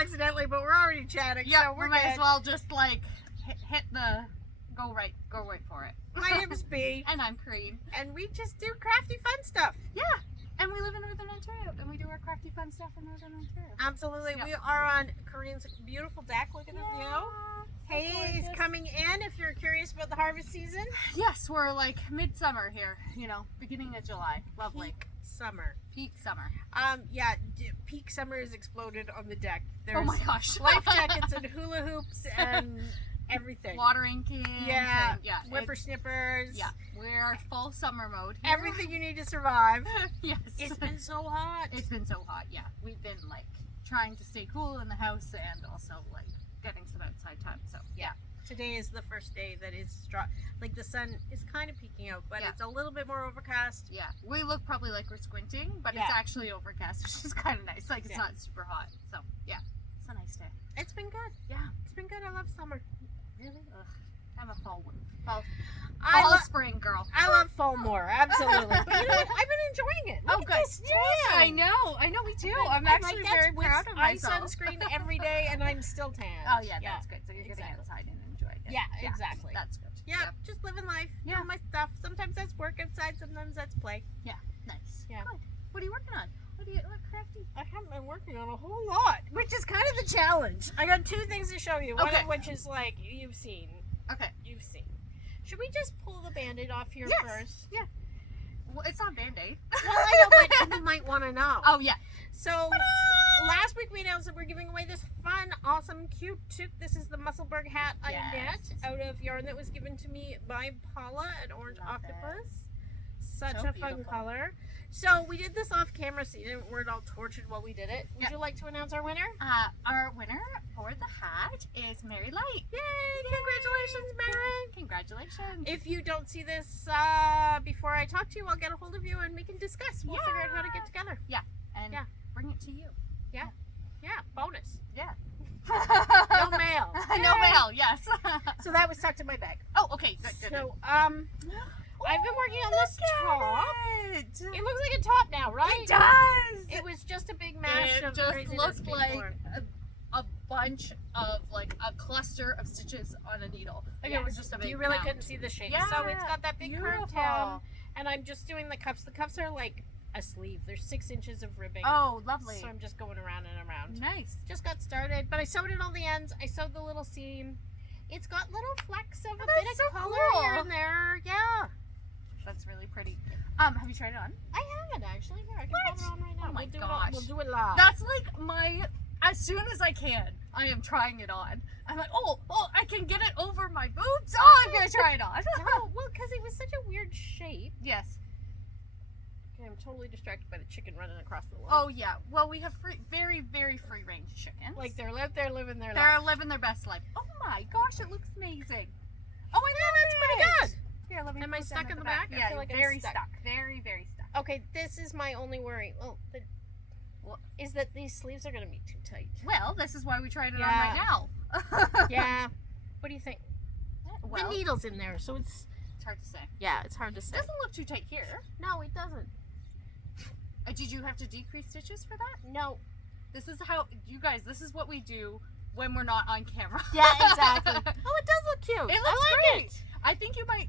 accidentally, but we're already chatting, so we might as well just like hit the go right for it. My name's Bea. And I'm Kaireen. And we just do crafty fun stuff. Yeah. And we live in Northern Ontario, and we do our crafty fun stuff in Northern Ontario. Absolutely. Yep. We are on Kaireen's beautiful deck. Look at the view. Hay is coming in if you're curious about the harvest season. Yes, we're like midsummer here, beginning of July. Lovely. Peak summer. Yeah, peak summer has exploded on the deck. Oh my gosh. Life jackets and hula hoops and everything. Watering cans. Yeah. And, whippersnippers. Yeah. We're full summer mode here. Everything you need to survive. Yes. It's been so hot. It's been so hot, yeah. We've been like trying to stay cool in the house and also like getting some outside time. So yeah. Today is the first day that is like the sun is kind of peeking out, but it's a little bit more overcast. Yeah. We look probably like we're squinting, but it's actually overcast, which is kind of nice. Like it's not super hot. So yeah. It's a nice day. It's been good. Yeah. It's been good. I love summer. Really? Ugh. I'm a fall spring girl. I love fall more, absolutely. But you know what? I've been enjoying it. Look at this tan. Yes, I know, me too. I'm actually very proud of myself. I sunscreen every day, and I'm still tan. Oh yeah, that's good. So you're getting outside and enjoying it. Yeah, exactly. That's good. Yeah, just living life, doing my stuff. Sometimes that's work outside, sometimes that's play. Yeah, nice. Yeah. Good. What are you working on? What crafty? I haven't been working on a whole lot, which is kind of the challenge. I got two things to show you. One of which is like you've seen. Okay. You've seen. Should we just pull the Band-Aid off here first? Yeah. Well, it's not Band-Aid. Well, I know, but you might want to know. Oh, yeah. So, last week we announced that we're giving away this fun, awesome, cute toque. This is the Musselburgh Hat I knit out of yarn that was given to me by Paula at Orange Octopus. Such a fun color. So, we did this off camera so you didn't wear it all tortured while we did it. Would you like to announce our winner? Our winner for the hat is Mary Light. Yay! Congratulations, Mary! Congratulations. If you don't see this before I talk to you, I'll get a hold of you and we can discuss. We'll figure out how to get together. Yeah. And bring it to you. Yeah. Yeah. Bonus. Yeah. No mail. No mail, yes. So that was tucked in my bag. Oh, okay. Good. So, I've been working on this top. It looks like a top now, right? It does. It was just a big mash of craziness. It just looked like a bunch of like a cluster of stitches on a needle. Like it was just a big. You really couldn't see the shape. Yeah, so it's got that big curved hem, and I'm just doing the cuffs. The cuffs are like a sleeve. There's 6 inches of ribbing. Oh, lovely. So I'm just going around and around. Nice. Just got started, but I sewed in all the ends. I sewed the little seam. It's got little flecks of a bit of color here and there. Yeah. That's really pretty. Have you tried it on? I haven't actually. Here, I can put it on right now. Oh my gosh. We'll do it live. That's like as soon as I can, I am trying it on. I'm like, oh, I can get it over my boobs. Oh, I'm gonna try it on. Oh, well, because it was such a weird shape. Yes. Okay, I'm totally distracted by the chicken running across the lawn. Oh yeah. Well, we have very, very free range chickens. Like they're living their life. They're living their best life. Oh my gosh, it looks amazing. Oh, I love that's pretty good. Here, let me. Am I stuck in the back? Yeah, I feel like very I'm stuck. Very, very stuck. Okay, this is my only worry. Is that these sleeves are going to be too tight. Well, this is why we tried it on right now. Yeah. What do you think? Well, the needle's in there, so it's hard to say. Yeah, it's hard to say. It doesn't look too tight here. No, it doesn't. Did you have to decrease stitches for that? No. This is how, you guys, this is what we do when we're not on camera. Yeah, exactly. Oh, it does look cute. It looks great. I think you might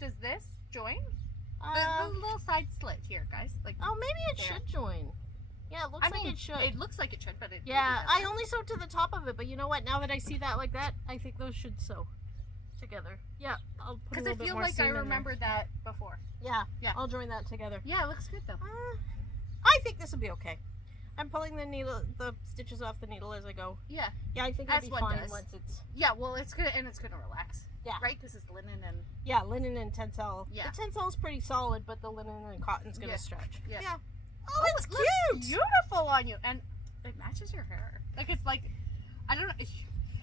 does this join? The little side slit here, guys. Like, oh, maybe it should join. Yeah, it looks like it should. It looks like it should, but it I only sewed to the top of it, but you know what? Now that I see that like that, I think those should sew together. Yeah, I'll put a little bit more because I feel like I seam in remembered that before. Yeah, I'll join that together. Yeah, it looks good though. I think this will be okay. I'm pulling the stitches off the needle as I go. Yeah. Yeah, I think it'll be fine once it's. Yeah, well, it's gonna relax. Yeah. Right. This is linen and. Yeah, linen and tencel. Yeah. The tencel is pretty solid, but the linen and cotton's gonna stretch. Yeah. Oh, it's cute. Looks beautiful on you, and it matches your hair. Like it's like, I don't know.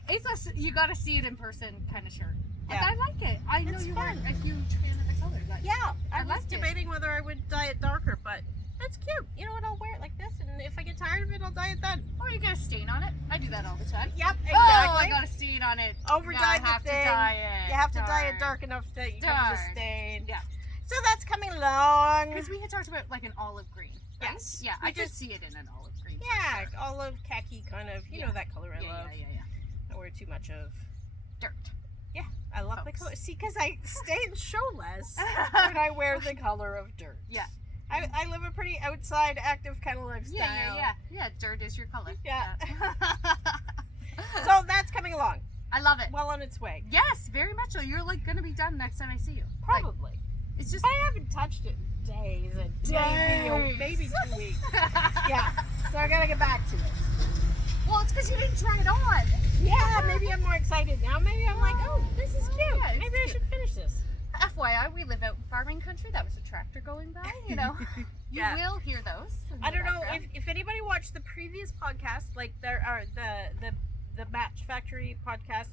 It's a you gotta see it in person kind of shirt. Like, I like it. I know you weren't a huge fan of the color. Like, yeah, I was debating whether I would dye it darker, but it's cute. You know what? I'll wear it like this, and if I get tired of it, I'll dye it then. Or you get a stain on it. I do that all the time. Yep, exactly. Oh, I got a stain on it. Over dye the thing. You have to dye it dark dark enough that you can just stain. Yeah. So that's coming along. Because we had talked about like an olive green. Right? Yeah, I just see it in an olive green. Yeah, olive, khaki kind of. You know that color I love. Yeah. I don't wear too much of Dirt. Yeah, I love the Folks. color. See, because I stay in show less when I wear the color of dirt. Yeah. I live a pretty outside, active kind of lifestyle. Yeah, dirt is your color. Yeah. So that's coming along. I love it. Well on its way. Yes, very much so. You're like going to be done next time I see you. Probably. Like, it's just... I haven't touched it in days and maybe 2 weeks. Yeah, so I gotta get back to it. Well, it's because you didn't try it on. Yeah, maybe I'm more excited now. Maybe I'm like, oh, this is cute. Yeah, Maybe I should finish this. FYI, we live out in farming country. That was a tractor going by, you know. You will hear those. I don't know if anybody watched the previous podcast, like there are the Match Factory podcast.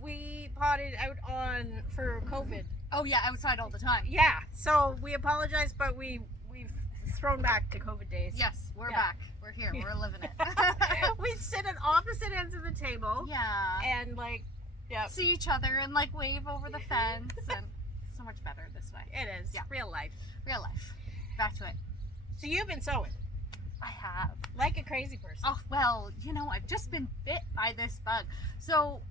We potted out on for COVID. Oh yeah, outside all the time. Yeah, so we apologize, but we've thrown back to COVID days. Yes, we're back. We're here. We're living it. We'd sit at opposite ends of the table. Yeah. And like, see each other and like wave over the fence, and so much better this way. It is. Yeah. Real life. Real life. Back to it. So you've been sewing. I have. Like a crazy person. Oh, well, you know, I've just been bit by this bug. So,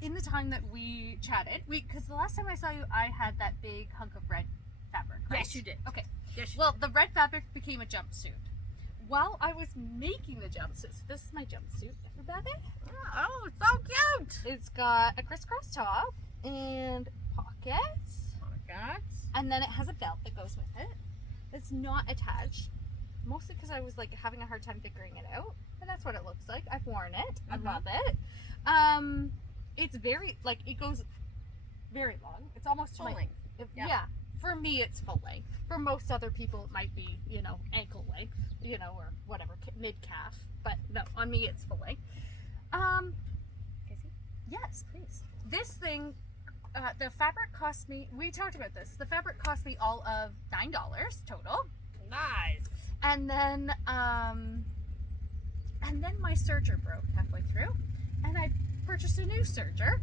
in the time that we chatted, because the last time I saw you, I had that big hunk of red fabric, right? Yes, you did. Okay. Yes, well, the red fabric became a jumpsuit. While I was making the jumpsuit, so this is my jumpsuit, everybody. Oh, it's so cute. It's got a crisscross top and pockets. And then it has a belt that goes with it. It's not attached. Mostly because I was like having a hard time figuring it out, and that's what it looks like. I've worn it. I love it. It's very like it goes very long. It's almost full length. Yeah. For me, it's full length. For most other people, it might be ankle length, or whatever, mid calf. But no, on me, it's full length. Yes, please. This thing, the fabric cost me. We talked about this. The fabric cost me all of $9 total. Nice. And then my serger broke halfway through, and I purchased a new serger.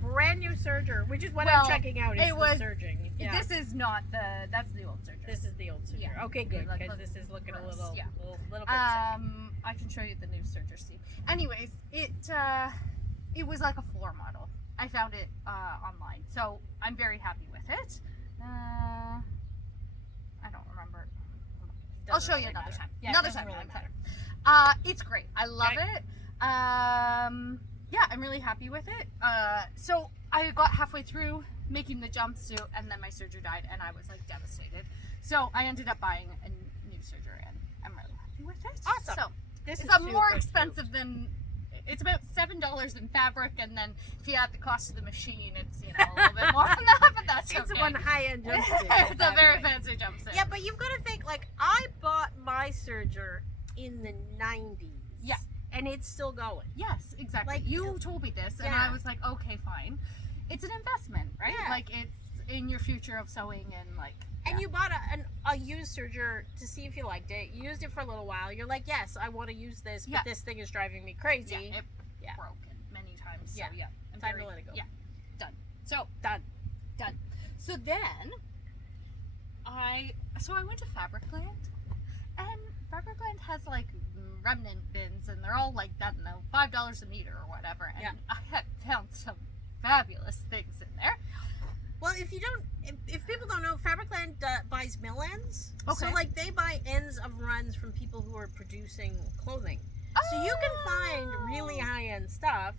Brand new serger, which is what I'm checking out. Is the serging. Yeah. This is not that's the old serger. This is the old serger. Yeah. Okay, good. Because this is looking gross. a little bit sick. I can show you the new serger. See. Anyways, it was like a floor model. I found it online, so I'm very happy with it. I don't remember. I'll show you another time. Yeah, another time. Really matter. It's great. I love it. Yeah, I'm really happy with it. So I got halfway through making the jumpsuit, and then my serger died, and I was like devastated. So I ended up buying a new serger, and I'm really happy with it. Awesome. So this it's more expensive than. It's about $7 in fabric, and then if you add the cost of the machine, it's a little bit more than that. But that's it's okay. One high-end jumpsuit. It's a very fancy jumpsuit. Yeah, but you've got to think like I bought my serger in the 90s. Yeah. And it's still going. Yes, exactly. Like, you told me this, and I was like, okay, fine. It's an investment, right? Yeah. Like it's in your future of sewing and like. And you bought a used serger to see if you liked it. You used it for a little while. You're like, yes, I want to use this, but this thing is driving me crazy. Yeah, it broke many times. So yeah, time to let it go. Yeah, done. So done. So then, I went to Fabricland, and Fabricland has like remnant bins, and they're all like that, $5 a meter or whatever. And I have found some fabulous things in there. Well, if people don't know, Fabricland buys mill ends. Okay. So like they buy ends of runs from people who are producing clothing. So you can find really high-end stuff,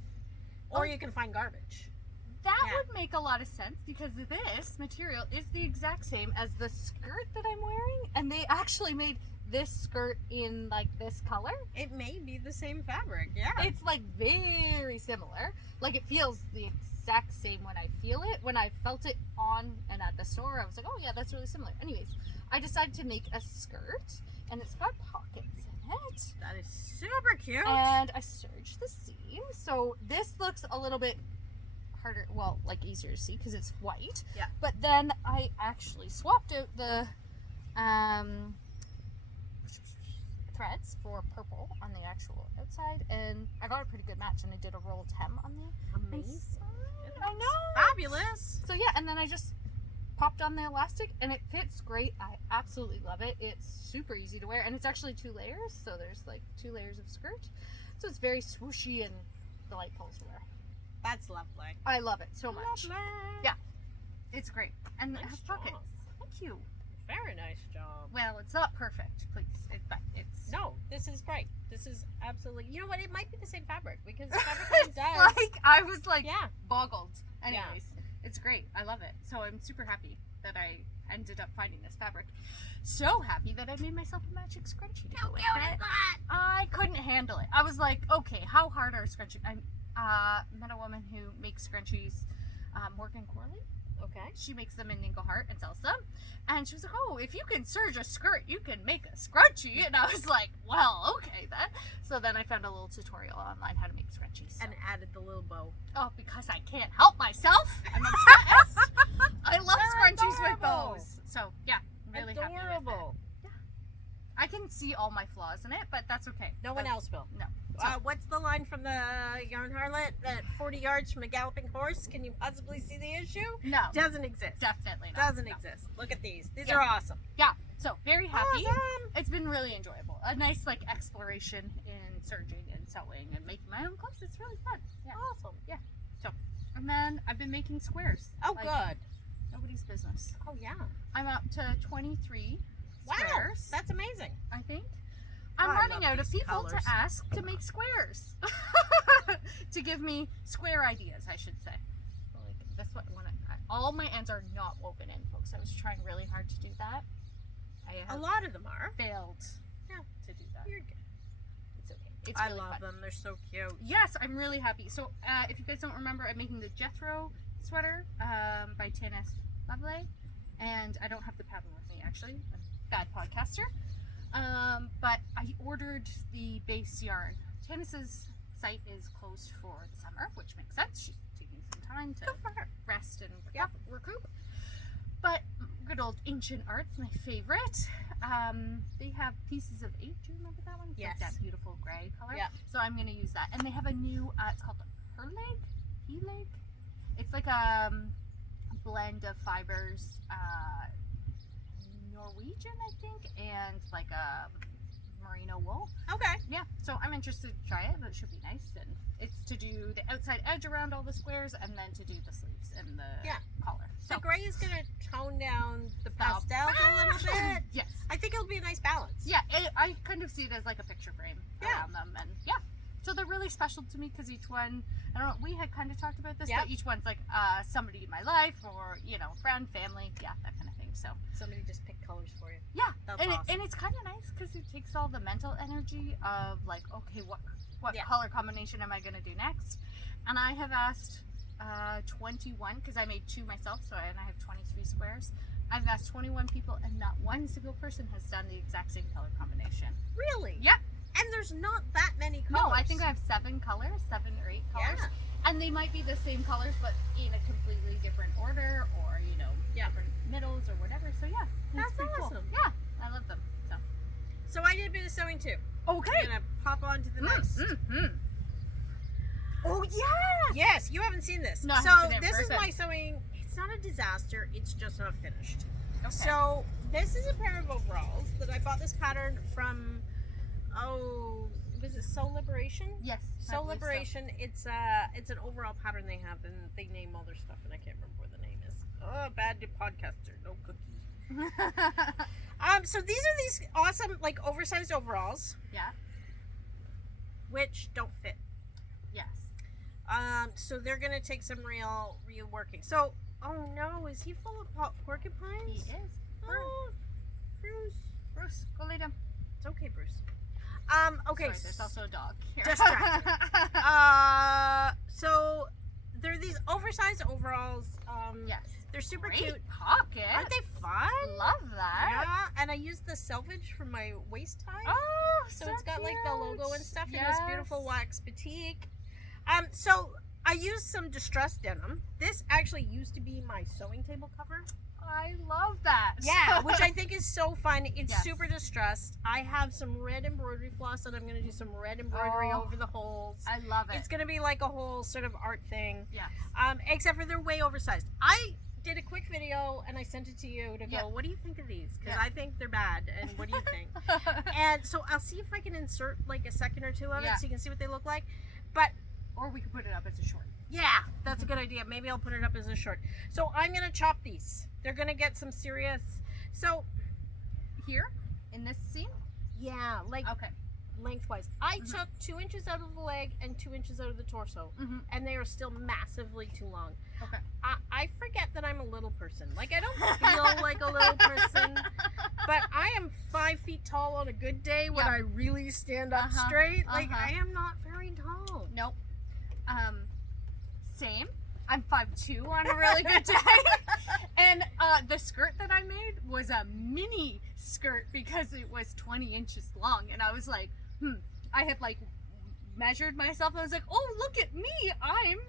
or you can find garbage. That would make a lot of sense, because this material is the exact same as the skirt that I'm wearing, and they actually made this skirt in like this color. It may be the same fabric, yeah. It's like very similar. Like it feels the exact same when I feel it. When I felt it on and at the store, I was like, oh yeah, that's really similar. Anyways, I decided to make a skirt, and it's got pockets in it. That is super cute. And I serged the seam, so this looks a little bit harder, well, like easier to see because it's white. Yeah. But then I actually swapped out the threads for purple on the actual outside, and I got a pretty good match, and I did a rolled hem on the amazing. inside. I know. Fabulous. So yeah, and then I just popped on the elastic and it fits great. I absolutely love it. It's super easy to wear, and it's actually 2 layers, so there's like 2 layers of skirt, so it's very swooshy and delightful to wear. That's lovely. I love it so much. Lovely. Yeah, it's great, and Nice it has job. pockets. Thank you. Very nice job. Well, it's not perfect, please, but it's No, this is great. This is absolutely. You know what? It might be the same fabric because the fabric line It's does. like I was like Yeah. boggled. Anyways, it's great. I love it. So I'm super happy that I ended up finding this fabric. So happy that I made myself a matching scrunchie to go with it. I couldn't handle it. I was like, okay, how hard are scrunchies? I met a woman who makes scrunchies, Morgan Corley. Okay. She makes them in Inglehart and sells them. And she was like, oh, if you can serge a skirt, you can make a scrunchie. And I was like, well, okay then. So then I found a little tutorial online how to make scrunchies. And added the little bow. Oh, because I can't help myself. I'm obsessed. I love They're scrunchies with adorable. bows. So yeah, I'm really happy with it. Adorable. I can see all my flaws in it, but that's okay. No one else will. No. What's the line from the Yarn Harlot? At 40 yards from a galloping horse, can you possibly see the issue? No. Doesn't exist. Definitely not. Doesn't No. exist. Look at these. These Yeah. are awesome. Yeah. So very happy. Awesome. It's been really enjoyable. A nice like exploration in serging and sewing and making my own clothes. It's really fun. Yeah. Awesome. And then I've been making squares. Oh, Like, good. Nobody's business. Oh, yeah. I'm up to 23 Wow. squares. That's amazing. I think. I'm I running love out of these people colors. to ask to make squares. To give me square ideas, I should say. Like this one, all my ends are not woven in, folks. I was trying really hard to do that. I A have lot of them are. failed Yeah. to do that. You're good. It's okay. It's I really love fun. them. They're so cute. Yes, I'm really happy. So, if you guys don't remember, I'm making the Jethro sweater by Tanis Lovely, and I don't have the pattern with me actually. I'm a bad podcaster. But I ordered the base yarn. Tanis's site is closed for the summer, which makes sense. She's taking some time to rest and recoup. But good old Ancient Arts, my favorite. They have Pieces of 8. Do you remember that one? It's Yes. like that beautiful gray color. Yeah. So I'm going to use that. And they have a new, it's called He-Leg. It's like a blend of fibers, Norwegian, I think, and like a merino wool. Okay. Yeah, so I'm interested to try it. It should be nice. And it's to do the outside edge around all the squares and then to do the sleeves and the collar. The So gray is going to tone down the pastels a little bit. yes. I think it'll be a nice balance. Yeah, I kind of see it as like a picture frame Yeah. around them. And yeah, so they're really special to me because each one, I don't know, we had kind of talked about this, Yep. but each one's like somebody in my life or, friend, family, yeah, that kind of thing. So Somebody just picked colors for you. yeah, That's and, awesome. and it's kind of nice because it takes all the mental energy of like, okay, what Yeah. color combination am I going to do next? And I have asked 21 because I made 2 myself, and I have 23 squares. I've asked 21 people, and not one single person has done the exact same color combination. Really? Yeah. And there's not that many colors. No, I think I have 7 colors, 7 or 8 colors. Yeah. And they might be the same colors, but in a completely different order or, different middles or whatever. So, yeah. That's pretty cool. awesome. Yeah, I love them. So I did a bit of sewing too. Okay. I'm gonna pop on to the next. Oh, yes! Yes, you haven't seen this. No, I so haven't seen it in this is person. my sewing. It's not a disaster. It's just not finished. Okay. So this is a pair of overalls that I bought this pattern from. Oh, was it Soul Liberation? Yes. I Soul believe so. Liberation. It's an overall pattern they have, and they name all their stuff, and I can't remember what the name is. Oh, bad podcaster. No cookie. So these are these awesome, like, oversized overalls, Yeah. which don't fit. Yes. So they're gonna take some real working. So, oh no, is he full of porcupines? He is. Oh, Bruce. Bruce, go lay down. It's okay, Bruce. Okay. Sorry, there's also a dog here. Distracted. So they're these oversized overalls. Yes. They're super Great cute. pocket. Aren't they fun? Love that. Yeah, and I used the selvage for my waist tie. Oh, So it's got like the logo and stuff in this Yes. beautiful wax batik. So I used some distressed denim. This actually used to be my sewing table cover. I love that. Yeah, which I think is so fun. It's Yes. super distressed. I have some red embroidery floss and I'm going to do some red embroidery Oh. over the holes. I love it. It's going to be like a whole sort of art thing. Yes. Except for they're way oversized. I did a quick video and I sent it to you to go, what do you think of these? Because I think they're bad, and what do you think? And so I'll see if I can insert like a second or two of it so you can see what they look like. But or we could put it up as a short. Yeah, that's a good idea. Maybe I'll put it up as a short. So I'm gonna chop these. They're gonna get some serious. So here in this seam. Yeah, like lengthwise. I took 2 inches out of the leg and 2 inches out of the torso, and they are still massively too long. Okay. I forget that I'm a little person. Like, I don't feel like a little person, but I am 5 feet tall on a good day when I really stand up straight. Like, I am not very tall. Nope. Same. I'm 5'2" on a really good day. And the skirt that I made was a mini skirt because it was 20 inches long. And I was like, I had like measured myself and I was like, oh, look at me. I'm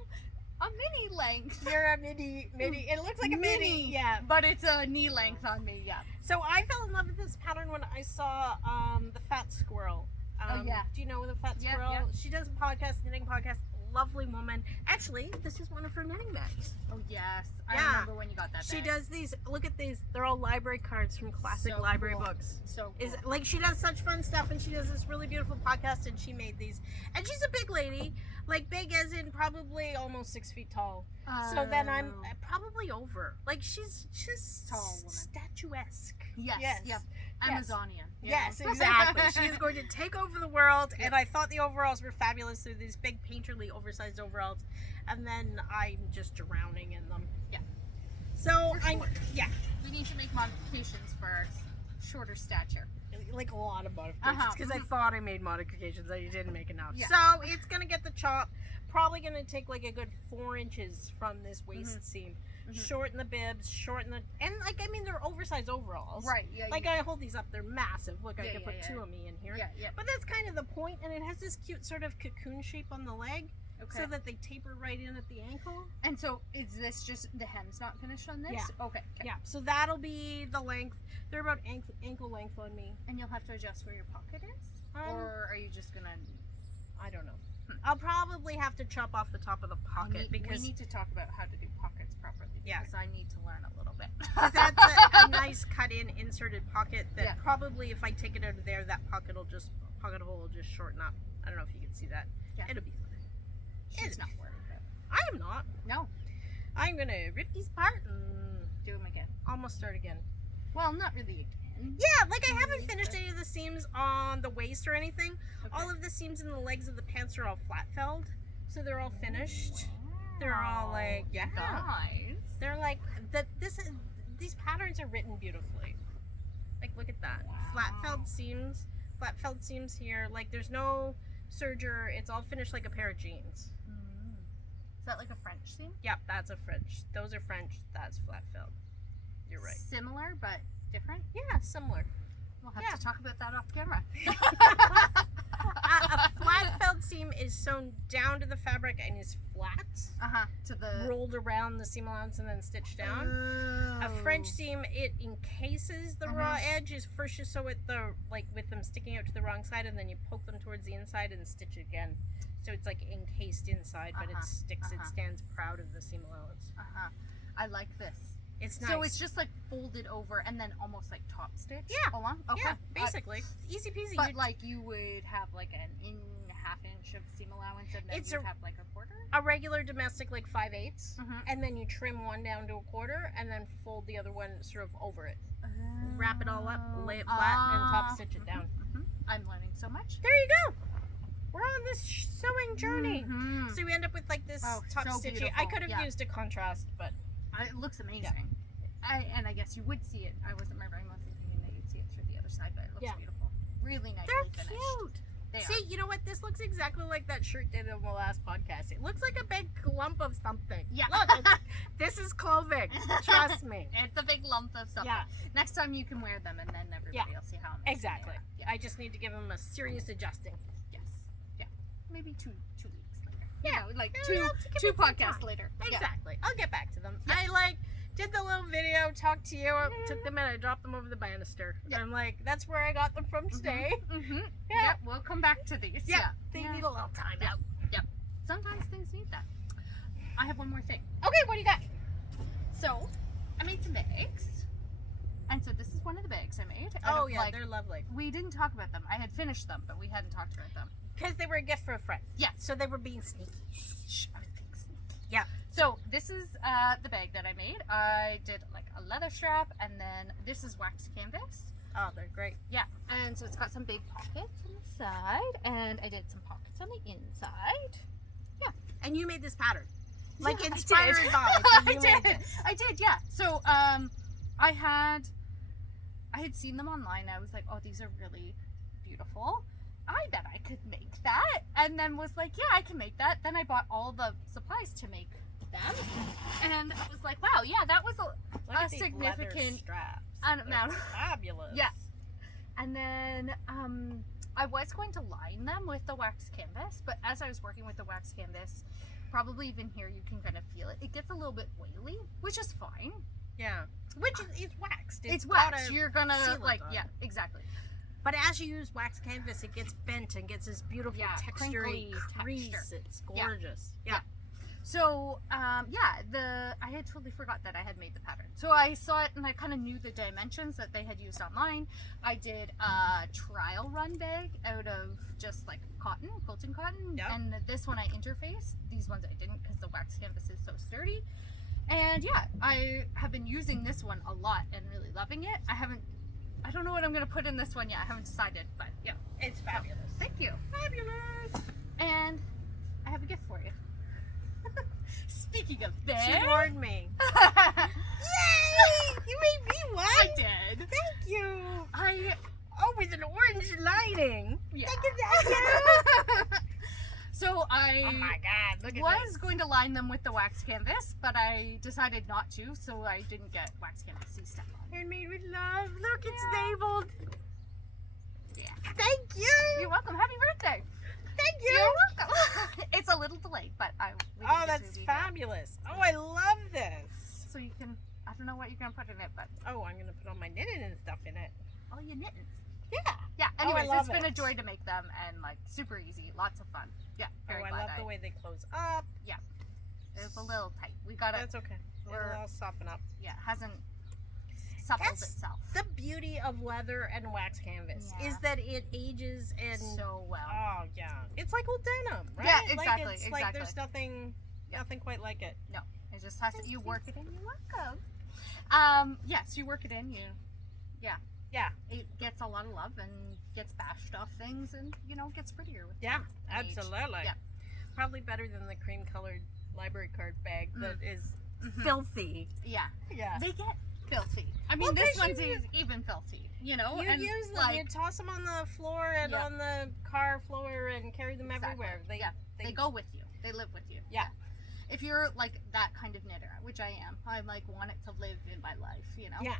a mini length. You're a mini. It looks like a mini. Yeah. But it's a knee length on me, So I fell in love with this pattern when I saw the Fat Squirrel. Do you know the Fat Squirrel? Yeah. She does a podcast, knitting podcast. Lovely woman. Actually, this is one of her knitting bags. Oh yes, I remember when you got that bag. She does these. Look at these. They're all library cards from classic library books. So cool. Is like she does such fun stuff, and she does this really beautiful podcast, and she made these. And she's a big lady, like big as in probably almost 6 feet tall. So then I'm probably over. Like she's tall woman, statuesque. Yes. Amazonian. Yes, exactly. She is going to take over the world, and I thought the overalls were fabulous. They're these big, painterly, oversized overalls, and then I'm just drowning in them. Yeah. So we need to make modifications for our shorter stature. Like a lot of modifications, because I thought I made modifications, I didn't make enough. Yeah. So it's gonna get the chop. Probably gonna take like a good 4 inches from this waist seam. Shorten the bibs, and like, I mean, they're oversized overalls. Right, yeah. Like, I hold these up, they're massive. Look, I could put 2 of me in here. Yeah. But that's kind of the point, and it has this cute sort of cocoon shape on the leg. Okay. So that they taper right in at the ankle. And so, is this just, the hem's not finished on this? Yeah. Okay. Yeah, so that'll be the length. They're about ankle length on me. And you'll have to adjust where your pocket is? Or are you just gonna... I don't know. I'll probably have to chop off the top of the pocket because we need to talk about how to do pockets properly. Because I need to learn a little bit. That's a nice cut-in inserted pocket that probably, if I take it out of there, that pocket hole will just shorten up. I don't know if you can see that. Yeah. It'll be fine. She's not worried about it. I am not. No. I'm gonna rip these apart and do them again. Almost start again. Well, not really again. Yeah, like I haven't finished any of the seams on the waist or anything. Okay. All of the seams in the legs of the pants are all flat felled, so they're all finished. Wow. They're all like, nice. They're like that. These patterns are written beautifully. Like, look at that. Wow. Flat felled seams here. Like, there's no serger. It's all finished like a pair of jeans. Is that like a French seam? Yep, that's a French. Those are French. That's flat felled. You're right. Similar but different? Yeah, similar. We'll have to talk about that off camera. A flat felled seam is sewn down to the fabric and is flat. To the rolled around the seam allowance and then stitched down. A French seam, it encases the raw edge. Is first you sew it with them sticking out to the wrong side, and then you poke them towards the inside and stitch again. So it's like encased inside, but it sticks. It stands proud of the seam allowance. I like this. It's nice. So it's just like folded over and then almost like top stitched along? Okay. Yeah, basically. Easy peasy. But like you would have like an half inch of seam allowance and then you'd have like a quarter? A regular domestic like 5/8, and then you trim one down to a quarter and then fold the other one sort of over it. Wrap it all up, lay it flat, and top stitch it down. I'm learning so much. There you go. We're on this sewing journey. So we end up with like this top stitch. I could have used a contrast, but it looks amazing. And I guess you would see it. I wasn't remembering, mostly thinking that you'd see it through the other side, but it looks beautiful. Really nicely finished. They're cute. See, you know what? This looks exactly like that shirt did in the last podcast. It looks like a big lump of something. Yeah. Look, this is clothing. Trust me. It's a big lump of something. Yeah. Next time you can wear them and then everybody will see how amazing exactly. They are. I just need to give them a serious adjusting. Yes. Yeah. Maybe two weeks later. Yeah. You know, like two podcasts later. Exactly. I'll get back to them. Yeah. I did the little video, talked to you, took them in, I dropped them over the banister. I'm like, that's where I got them from today. Yeah, we'll come back to these. They need a little time out. Sometimes things need that. I have one more thing. Okay, what do you got? So, I made some bags. And so this is one of the bags I made. Oh, yeah, they're lovely. We didn't talk about them. I had finished them, but we hadn't talked about them. Because they were a gift for a friend. Yeah. So they were being sneaky. Shh, I was being sneaky. Yeah. So this is the bag that I made. I did like a leather strap, and then this is wax canvas. Oh, they're great. Yeah. And so it's got some big pockets on the side, and I did some pockets on the inside. Yeah. And you made this pattern. Like Yeah, inspired by. I did, yeah. So I had seen them online. I was like, oh, these are really beautiful. I bet I could make that. And then was like, yeah, I can make that. Then I bought all the supplies to make them. And I was like, wow, yeah, that was a significant straps. amount. Fabulous. Yeah. And then I was going to line them with the wax canvas, but as I was working with the wax canvas, probably even here you can kind of feel it. It gets a little bit oily, which is fine. Yeah. Which is waxed. It's waxed. You're gonna like, yeah, exactly. But as you use wax canvas, it gets bent and gets this beautiful textury crease. Texture. It's gorgeous. Yeah. So, I had totally forgot that I had made the pattern. So I saw it and I kind of knew the dimensions that they had used online. I did a trial run bag out of just like cotton, quilting cotton. Yep. And this one I interfaced. These ones I didn't because the wax canvas is so sturdy. And yeah, I have been using this one a lot and really loving it. I don't know what I'm going to put in this one yet. I haven't decided, but yeah. It's fabulous. Thank you. Fabulous. And I have a gift for you. Speaking of bags. She warned me. Yay! You made me one. I did. Thank you. Oh, with an orange lining. Yeah. Thank you. So I Oh my God, look at was this. going to line them with the wax canvas, but I decided not to, so I didn't get wax canvas stuff on. Handmade with love. Look, it's labeled. Yeah. Thank you. You're welcome. Happy birthday. Thank you. You're welcome. It's a little delayed, but we didn't Oh, get that's to be fabulous. Oh, I love this. So you can, I don't know what you're going to put in it, but. Oh, I'm going to put all my knitting and stuff in it. Oh, your mittens. Yeah. Yeah, I anyways, love it's been a it. joy to make them and like super easy, lots of fun. Yeah, very I glad love the way they close up. it was a little tight. We got it. That's okay. It'll all soften up. Yeah, it hasn't suppled That's itself the beauty of leather and wax canvas Yeah. is that it ages and so well. oh yeah, it's like old denim, right? Yeah, exactly, Like it's exactly. like there's nothing quite like it. No, it just has to. You work it in. You're welcome. Yes, you work it in. Yeah. It gets a lot of love and gets bashed off things, and gets prettier with Yeah, time and age. absolutely. Yeah. Probably better than the cream colored library card bag that is Mhm. filthy. Yeah, Yeah. they get filthy. I mean, Well, this 'cause one's you- even filthy. You and use them, like you toss them on the floor and Yeah. on the car floor and carry them Exactly. everywhere. they go with you. They live with you. Yeah. If you're like that kind of knitter, which I am, I like want it to live in my life. Yeah. Yeah.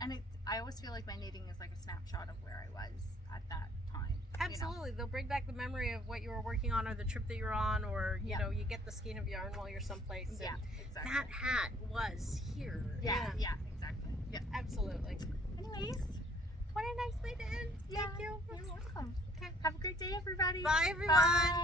And I always feel like my knitting is like a snapshot of where I was at that time. Absolutely. They'll bring back the memory of what you were working on or the trip that you're on, or you Yeah. know, you get the skein of yarn while you're someplace. Yeah, and exactly. that hat was here. Yeah, exactly. Yeah. Absolutely. Anyways, What a nice way to end. yeah, Thank you. You're welcome. Okay. Have a great day, everybody. Bye, everyone. Bye.